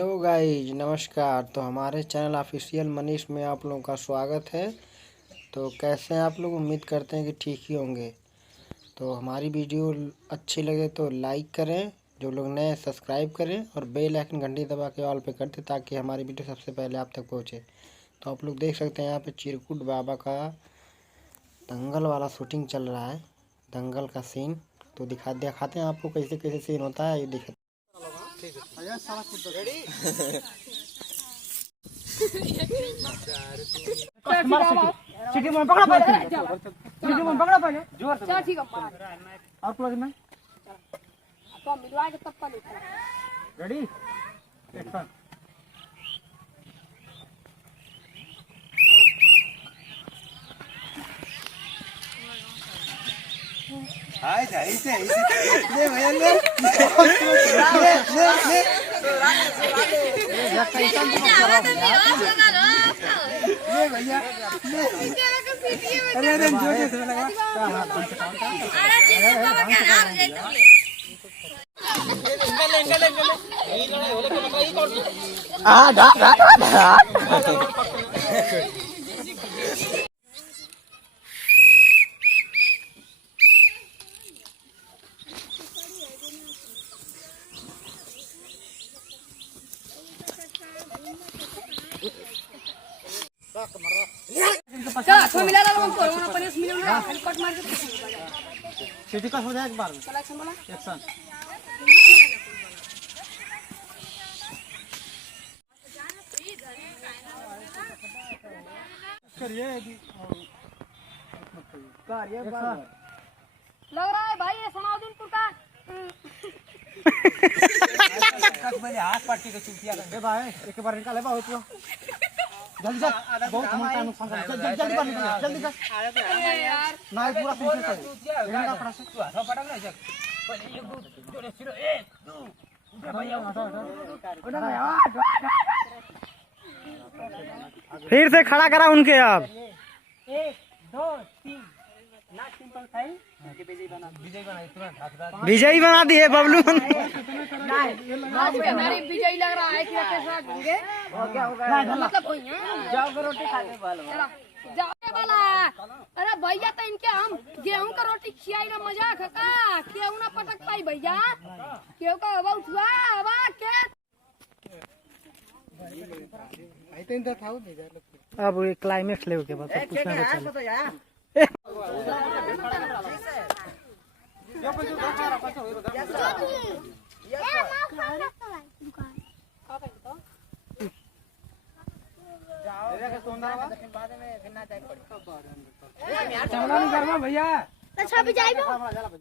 Hello guys, नमस्कार। तो हमारे चैनल ऑफिशियल मनीष में आप लोगों का स्वागत है। तो कैसे हैं आप लोग? उम्मीद करते हैं कि ठीक ही होंगे। तो हमारी वीडियो अच्छी लगे तो लाइक करें, जो लोग नए सब्सक्राइब करें और बेल आइकन घंटी दबा के ऑल पे कर दें ताकि हमारी वीडियो सबसे पहले आप तक पहुंचे। तो आप लोग देख सकते हैं यहाँ पे चिरकुट बाबा का दंगल वाला शूटिंग चल रहा है, दंगल का सीन। तो दिखाते हैं आपको कैसे कैसे सीन होता है, ये दिखा। सिटी में पकड़ा पहले सिटी में पकड़ा पहले जोर से चल ठीक है मार और क्लोज में तो मिलवा के तब पहले रेडी एक्शन हाय ऐसे ले भैया ले ले भैया अरे अरे जोर से लगा अरे चीज बाबा का हार जाए तुमने आ ढा ढा चल तो मिला ला हमको ना 5 मिनट ना कट मार के सिटी का हो जाए एक बार चल एक्शन बोला एक्शन करिए कार्य बार लग रहा है भाई ये सनाउद्दीनपुर का मैंने हाथ पार्टी का चूतिया दे भाई एक बार निकाले बहुत तो जल्दी जा बहुत मोटा नुकसान कर जल्दी कर निकल जल्दी कर अरे यार ना पूरा पीछे से लेने का पड़ा से तू हाथ पड़ा ना जग पहले 1 2 जोरे सिरो 1 2 उधर भैया उधर भैया फिर से खड़ा करा उनके अब 1 2 3 ना सिंपल खाई विजयी बना दिए बबलू हमारी विजयी लग रहा है कि साथ होंगे मतलब कोई जाओ रोटी खा के जाओ वाला। अरे भैया तो इनके हम गेहूं का रोटी खियाई ना मजाक है का केहू ना पटक पाई भैया केहू का हवा उठवा हवा के अब ये क्लाइमेक्स ले के बाद सब कुछ ना बचा भैया अच्छा भी जाएगा।